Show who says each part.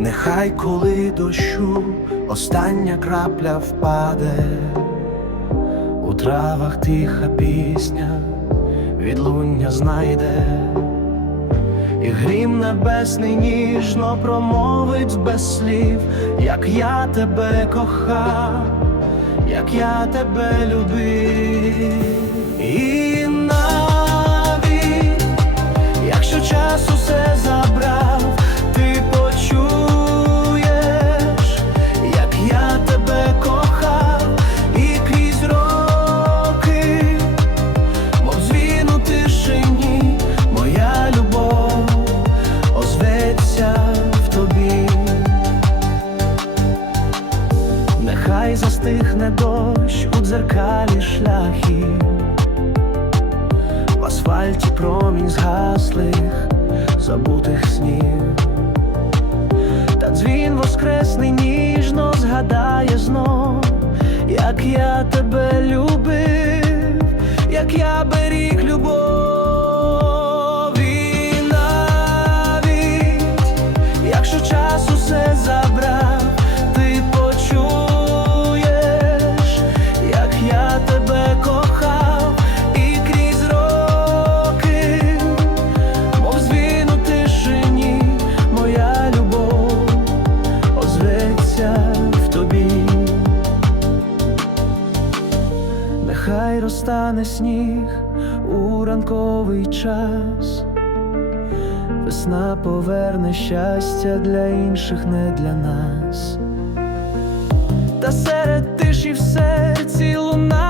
Speaker 1: Нехай коли дощу остання крапля впаде, у травах тиха пісня відлуння знайде, і грім небесний ніжно промовить без слів, як я тебе кохав, як я тебе любив. Застигне дощ у дзеркалі шляхів в асфальті промінь згаслих, забутих снів, та дзвін воскресний ніжно згадає знов, як я Нехай розтане сніг у ранковий час. Весна поверне щастя для інших, не для нас. Та серед тиші в серці луна